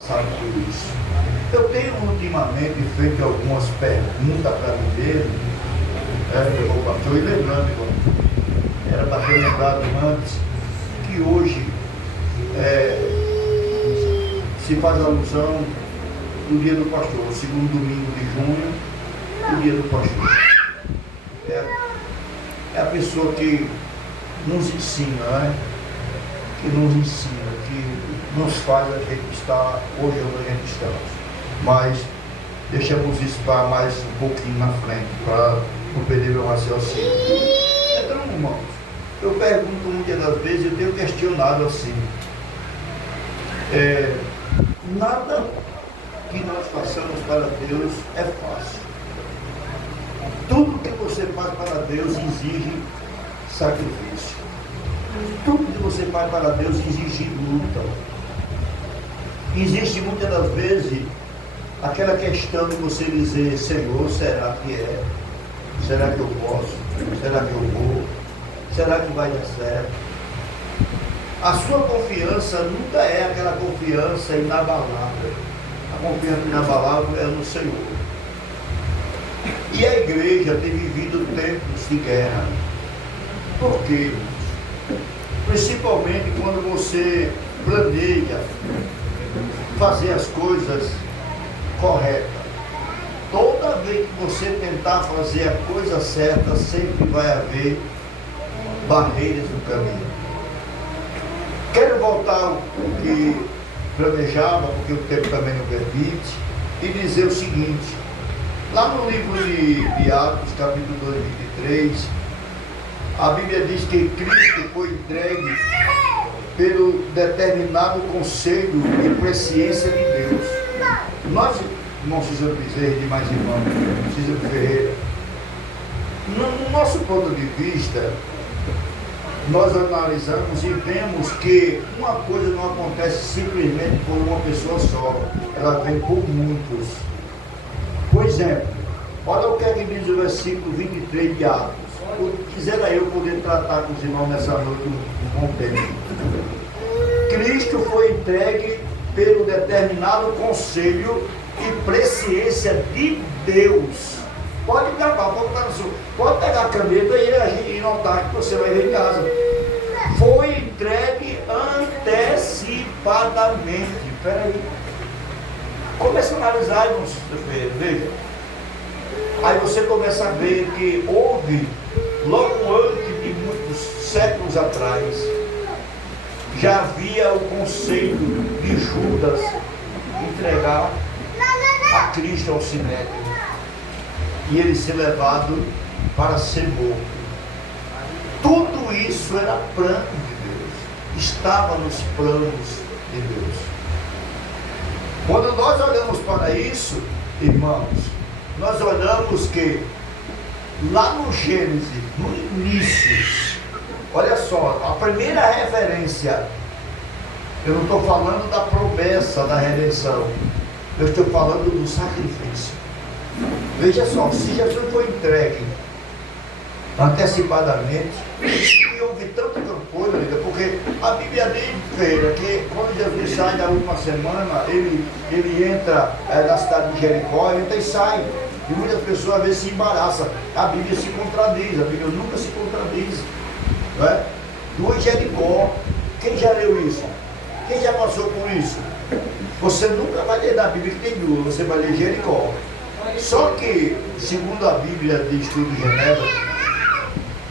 Sabe por isso. Eu tenho ultimamente feito algumas perguntas para mim mesmo, estou lembrando, irmão, era para ter lembrado antes, que hoje se faz alusão do dia do pastor, o segundo domingo de junho, o dia do pastor. É a pessoa que nos ensina, que nos ensina, que nos faz a gente estar hoje onde a gente está. Mas deixamos isso para mais um pouquinho na frente, para não perder meu raciocínio. Então, irmãos, eu pergunto muitas das vezes, eu tenho questionado assim, nada que nós façamos para Deus é fácil. Tudo que você faz para Deus exige sacrifício. Tudo que você faz para Deus exige luta. Existe muitas das vezes aquela questão de você dizer: Senhor, será que é? Será que eu posso? Será que eu vou? Será que vai dar certo? A sua confiança nunca é aquela confiança inabalável. A confiança inabalável é no Senhor. E a igreja tem vivido tempos de guerra. Por quê? Principalmente quando você planeja fazer as coisas corretas. Toda vez que você tentar fazer a coisa certa, sempre vai haver barreiras no caminho. Quero voltar ao que planejava, porque o tempo também não permite, e dizer o seguinte: lá no livro de Atos, capítulo 2, 23, a Bíblia diz que Cristo foi entregue pelo determinado conselho e presciência de Deus. Nós, irmão Cícero Bezerra e demais irmãos, Cícero Ferreira, no nosso ponto de vista, nós analisamos e vemos que uma coisa não acontece simplesmente por uma pessoa só, ela vem por muitos. Por exemplo, olha o que é que diz o versículo 23 de Atos. Quisera eu poder tratar com os irmãos nessa noite um bom tempo. Cristo foi entregue pelo determinado conselho e presciência de Deus. Pode gravar, pode pegar a caneta e notar que você vai ver em casa. Foi entregue antecipadamente. Espera aí. Começa a analisar, irmãos, veja. Aí você começa a ver que houve, logo antes de muitos séculos atrás, já havia o conceito de Judas entregar a Cristo ao sinédrio e ele ser levado para ser morto. Tudo isso era plano de Deus, estava nos planos de Deus. Quando nós olhamos para isso, irmãos, nós olhamos que lá no Gênesis, no início, olha só, a primeira referência, eu não estou falando da promessa da redenção, eu estou falando do sacrifício. Veja só, se Jesus foi entregue antecipadamente, e houve tanta coisa, porque a Bíblia diz, veja, que quando Jesus sai da última semana, ele entra na cidade de Jericó, ele entra e sai. E muitas pessoas às vezes se embaraçam. A Bíblia se contradiz, a Bíblia nunca se contradiz. Não é? Do Jericó, quem já leu isso? Quem já passou por isso? Você nunca vai ler na Bíblia que tem duas, você vai ler Jericó. Só que, segundo a Bíblia de Estudo de Genebra,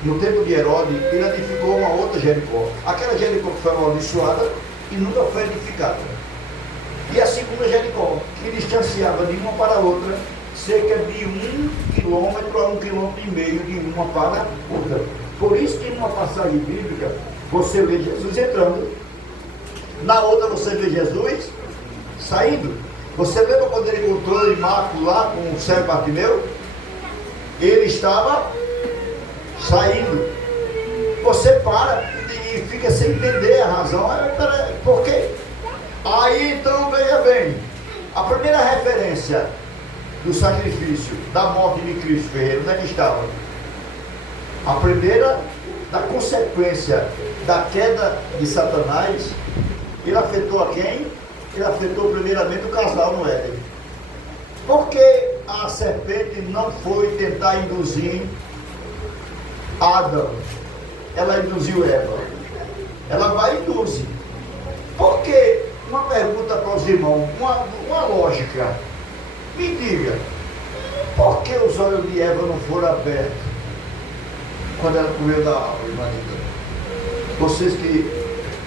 no tempo de Herodes, ele edificou uma outra Jericó. Aquela Jericó que foi amaldiçoada e nunca foi edificada. E a segunda Jericó, que distanciava de uma para a outra cerca de 1 quilômetro a 1,5 quilômetros de uma para outra. Por isso que numa passagem bíblica você vê Jesus entrando, na outra você vê Jesus saindo. Você lembra quando ele encontrou em Marcos lá com o cego Bartimeu? Ele estava saindo. Você para e fica sem entender a razão. Por quê? Aí então veja bem, a primeira referência do sacrifício, da morte de Cristo Ferreira, onde é que estava? A primeira da consequência da queda de Satanás, ele afetou a quem? ele afetou primeiramente o casal no Éden. Porque a serpente não foi tentar induzir Adão, ela induziu Eva. Ela vai e induzir. Por que? Uma pergunta para os irmãos, uma lógica. Me diga, por que os olhos de Eva não foram abertos quando ela comeu da árvore, Marita? Vocês que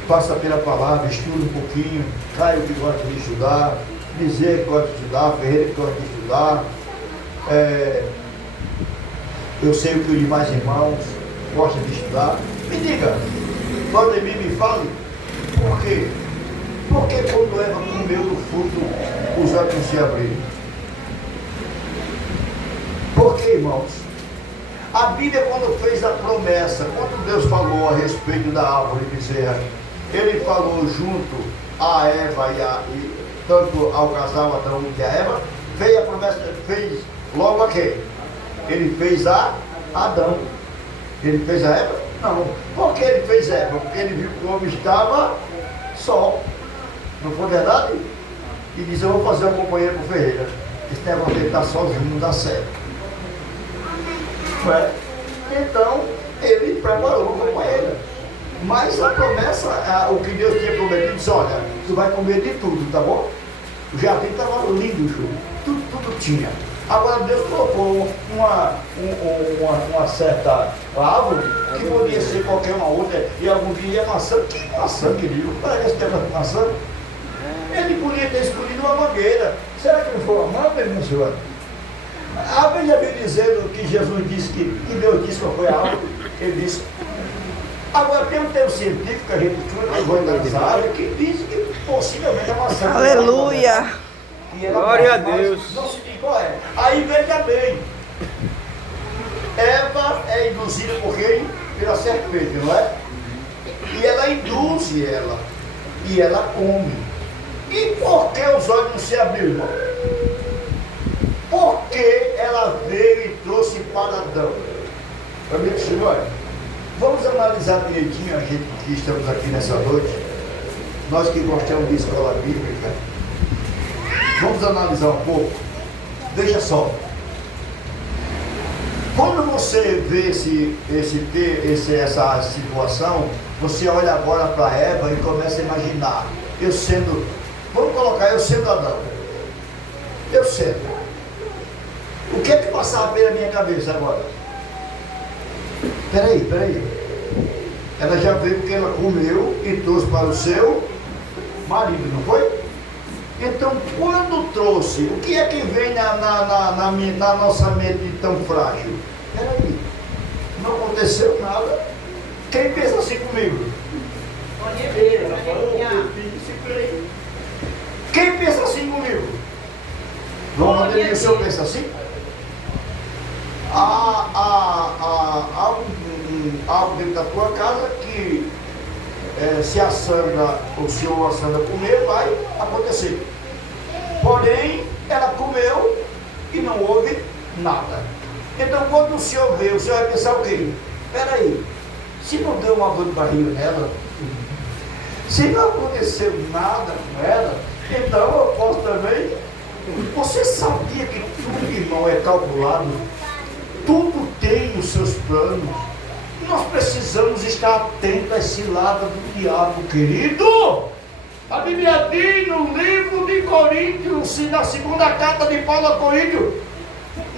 passam pela palavra, estudam um pouquinho, Caio que gosta de estudar, Bezerra que gosta de estudar, Ferreira que gosta de estudar, eu sei o que os demais irmãos gostam de estudar. Me diga, Valdemir, me fale, por quê? Porque quando Eva comeu do fruto, os olhos não se abriram? Por quê, irmãos? A Bíblia, quando fez a promessa, quando Deus falou a respeito da árvore bezerra, ele falou junto a Eva e tanto ao casal Adão e a Eva, fez a promessa, fez logo a quem? Ele fez a Adão. Ele fez a Eva? Não. Por que ele fez Eva? Porque ele viu que o homem estava só. Não foi verdade? E disse, eu vou fazer uma companheira com o Ferreira. Esse negócio de estar sozinho não dá certo. Então, ele preparou uma companheira. Mas a promessa, o que Deus tinha prometido, disse, olha, tu vai comer de tudo, tá bom? O jardim estava lindo, Ju. Tudo tinha. Agora Deus colocou uma certa árvore que podia ser qualquer uma outra, e algum dia maçã. Que maçã, querido? Parece que era maçã. Ele podia ter escolhido uma mangueira. Será que não foi uma manga, minha senhora? A Bíblia já veio dizendo que Jesus disse que Deus disse qual foi a árvore. Ele disse. Agora tem um termo científico que a gente estuda nessa área que diz que possivelmente é maçã. Aleluia! Glória a Deus. Não se diz qual é. Aí veja bem. Eva é induzida por quem? Pela serpente, não é? E ela induz ela. E ela come. E por que os olhos não se abriram, irmão? Porque ela veio e trouxe para Adão. Amigo senhor, vamos analisar direitinho a gente que estamos aqui nessa noite. Nós que gostamos de escola bíblica. Vamos analisar um pouco. Veja só. Quando você vê essa situação, você olha agora para Eva e começa a imaginar. Vamos colocar eu sendo Adão. Eu sendo. O que é que passava pela minha cabeça agora? Peraí. Ela já veio porque ela comeu e trouxe para o seu marido, não foi? Então, quando trouxe, o que é que vem na nossa mente tão frágil? Peraí, não aconteceu nada. Quem pensa assim comigo? Quem pensa assim comigo? Vamos entender, o senhor pensa assim? Há algo dentro da tua casa que se a Sandra, o senhor ou a Sandra comer, vai acontecer. Porém, ela comeu e não houve nada. Então, quando o senhor vê, o senhor vai pensar o quê? Peraí, se não deu uma dor de barriga nela, se não aconteceu nada com ela, então eu posso também. Você sabia que tudo, irmão, é calculado? Tudo tem os seus planos. Nós precisamos estar atentos às ciladas do diabo, querido. A Bíblia diz no livro de Coríntios, na segunda carta de Paulo a Coríntios,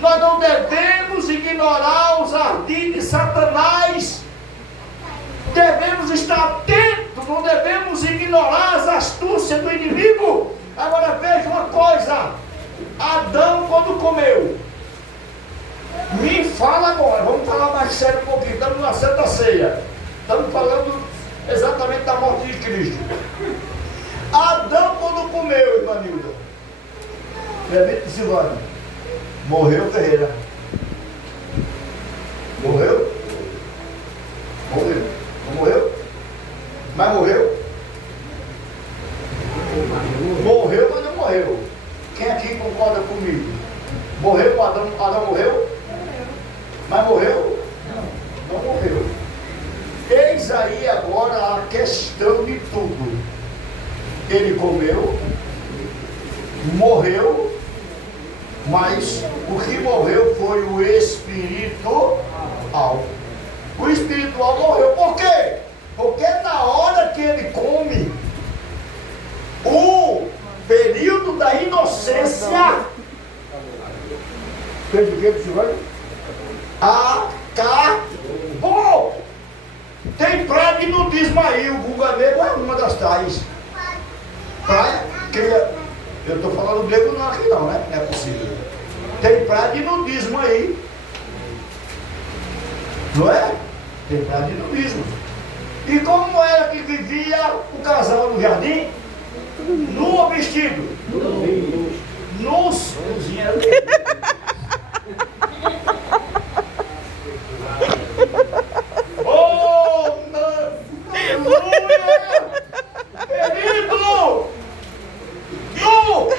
nós não devemos ignorar os ardis de Satanás. Devemos estar atentos, não devemos ignorar as astúcias do inimigo. Agora veja uma coisa, Adão quando comeu, me fala agora, vamos falar mais sério um pouquinho, estamos na Santa Ceia, estamos falando exatamente da morte de Cristo. Adão quando comeu, Ivanilda, Clemente Silvano, morreu Ferreira, morreu? Não morreu? Mas morreu? Morreu, mas não morreu. Quem aqui concorda comigo? Morreu, Adão morreu? Mas morreu? Não morreu. Eis aí agora a questão de tudo. Ele comeu, morreu, mas o que morreu foi o espiritual. O espiritual morreu. Por quê? Porque na hora que ele come, o período da inocência fez o que, senhor? Acabou. Tem praia de nudismo aí, o Google mesmo é uma das tais. Praia, eu estou falando grego não aqui não, né? Não é possível. Tem praia de nudismo aí. Não é? Tem praia de nudismo. E como era que vivia o casal no jardim? Nu ou vestido? Nus. Oh, aleluia! Querido! Nu!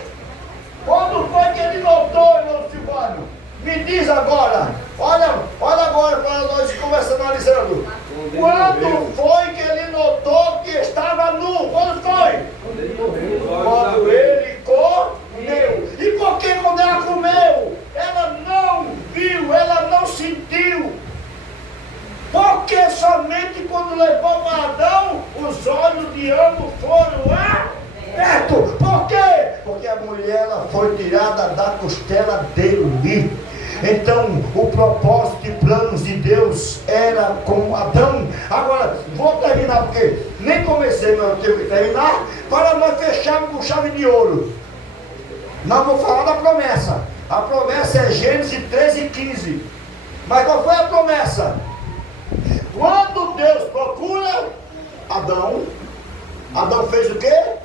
Quando foi que ele notou, irmão Silvano? Me diz agora. Olha agora para nós conversando, analisando. Quando foi que ele notou que estava nu? Quando foi? Quando ele comeu. E por que quando ela comeu? Ela não viu, ela não sentiu. Porque somente quando levou para Adão, os olhos de ambos foram abertos. Por quê? Porque a mulher ela foi tirada da costela dele. Então, o propósito e planos de Deus era com Adão. Agora, vou terminar, porque nem comecei, mas eu tenho que terminar, para nós fecharmos com chave de ouro. Não vou falar da promessa. A promessa é Gênesis 13:15. Mas qual foi a promessa? Quando Deus procura Adão, Adão fez o quê?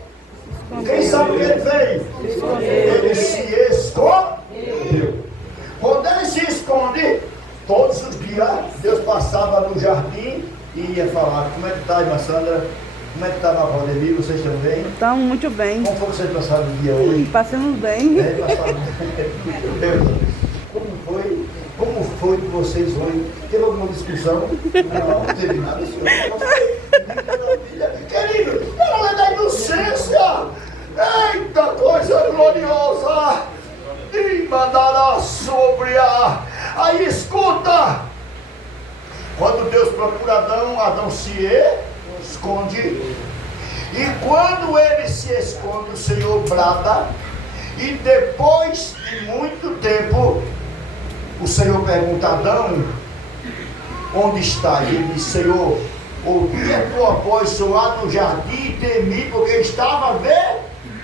Quem sabe o que ele fez? Ele se escondeu. Quando ele se esconde, todos os dias, Deus passava no jardim e ia falar: como é que está, irmã Sandra? Como é que está, na Valdemir? Vocês estão bem? Estão muito bem. Como foi que vocês passaram o dia hoje? Passamos bem. Passaram bem. Como foi que vocês hoje? Teve alguma discussão? Não teve nada, senhor. Querido, ela é da inocência. Eita, coisa gloriosa. E mandará sobre Aí escuta. Quando Deus procura Adão, Adão se esconde. E quando ele se esconde, o Senhor brada. E depois de muito tempo, o Senhor pergunta a Adão: onde está? E ele diz: Senhor, ouvi a tua voz soar no jardim e temi, porque estava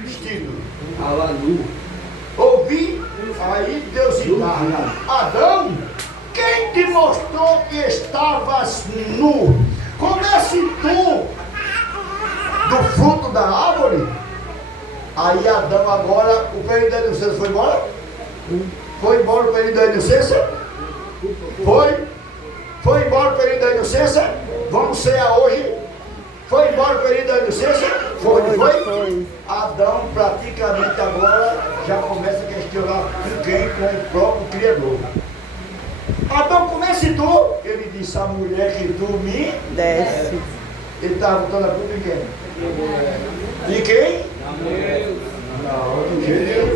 vestido. Ouvi, aí Deus indaga: Adão, quem te mostrou que estavas nu? Comesse tu do fruto da árvore? Aí Adão agora, o período da inocência foi embora? Foi embora o período da inocência? Foi embora o período da inocência? Vamos cear hoje? Foi embora o período da inocência? Foi. Adão praticamente agora já começa a questionar com quem? Com o próprio Criador. Adão, comece tu. Ele disse: a mulher que tu me desce. Ele estava botando a culpa em quem? De quem? Não, de Deus.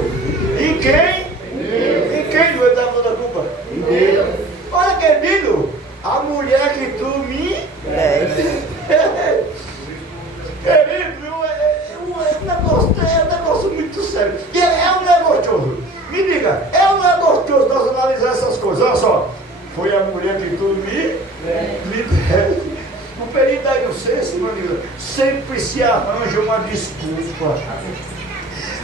E quem? E quem não estava botando a culpa? Deus. Olha, querido, a mulher que tu me desce. Querido, é um negócio muito sério. E é um negócio. Me diga, é um negócio nós analisar essas coisas. Olha só, foi a mulher que tu me desce. No período da inocência, meu amigo, sempre se arranja uma desculpa.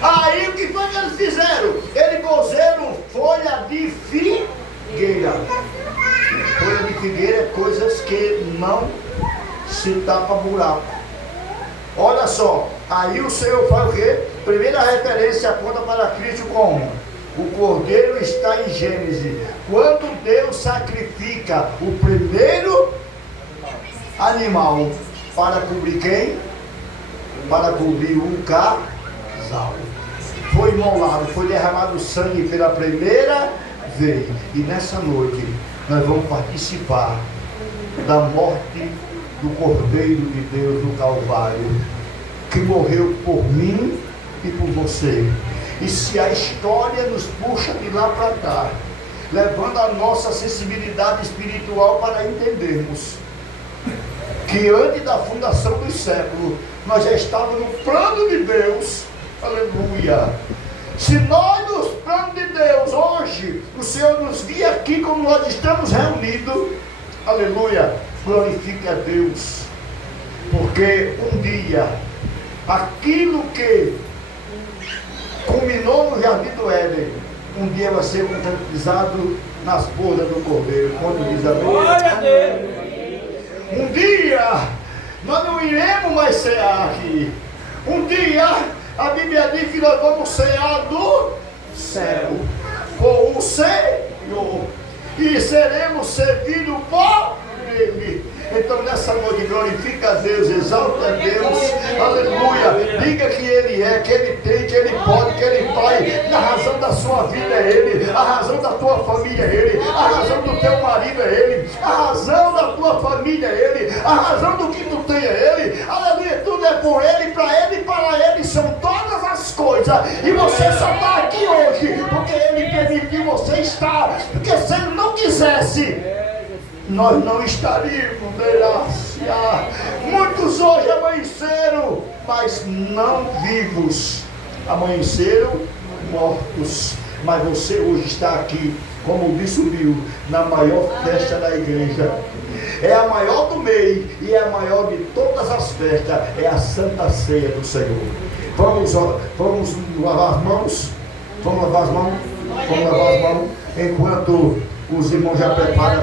Aí o que foi que eles fizeram? Eles cozeram folha de figueira. Folha de figueira é coisas que não se tapa buraco. Olha só, aí o Senhor faz o quê? Primeira referência aponta para Cristo como? O cordeiro está em Gênesis. Quando Deus sacrifica o primeiro animal para cobrir quem? Para cobrir um casal. Foi imolado, foi derramado sangue pela primeira vez. E nessa noite nós vamos participar da morte do Cordeiro de Deus no Calvário, que morreu por mim e por você. E se a história nos puxa de lá para cá, levando a nossa sensibilidade espiritual para entendermos que antes da fundação dos séculos, nós já estávamos no plano de Deus, aleluia. Se nós nos planos de Deus, hoje, o Senhor nos guia aqui como nós estamos reunidos, aleluia, glorifique a Deus, porque um dia, aquilo que culminou no Jardim do Éden, um dia vai ser concretizado nas bodas do Cordeiro, quando diz a Bíblia. Um dia, nós não iremos mais cear aqui. Um dia, a Bíblia diz que nós vamos cear do céu com o Senhor e seremos servidos por Ele. Então nessa noite glorifica a Deus, exalta a Deus, aleluia, diga que Ele é, que Ele tem, que Ele pode, que Ele vai. A razão da sua vida é Ele, a razão da tua família é Ele, a razão do teu marido é Ele, a razão da tua família é Ele, a razão do que tu tem é Ele, aleluia, tudo é por Ele, e para Ele são todas as coisas, e você só está aqui hoje, porque Ele permitiu você estar, porque se Ele não quisesse, nós não estaríamos, graça. Muitos hoje amanheceram, mas não vivos, amanheceram mortos. Mas você hoje está aqui, como disse o Bill, na maior festa da igreja. É a maior do mês e é a maior de todas as festas, é a Santa Ceia do Senhor. Vamos lavar as mãos? Vamos lavar as mãos? Vamos lavar as mãos enquanto os irmãos já preparam.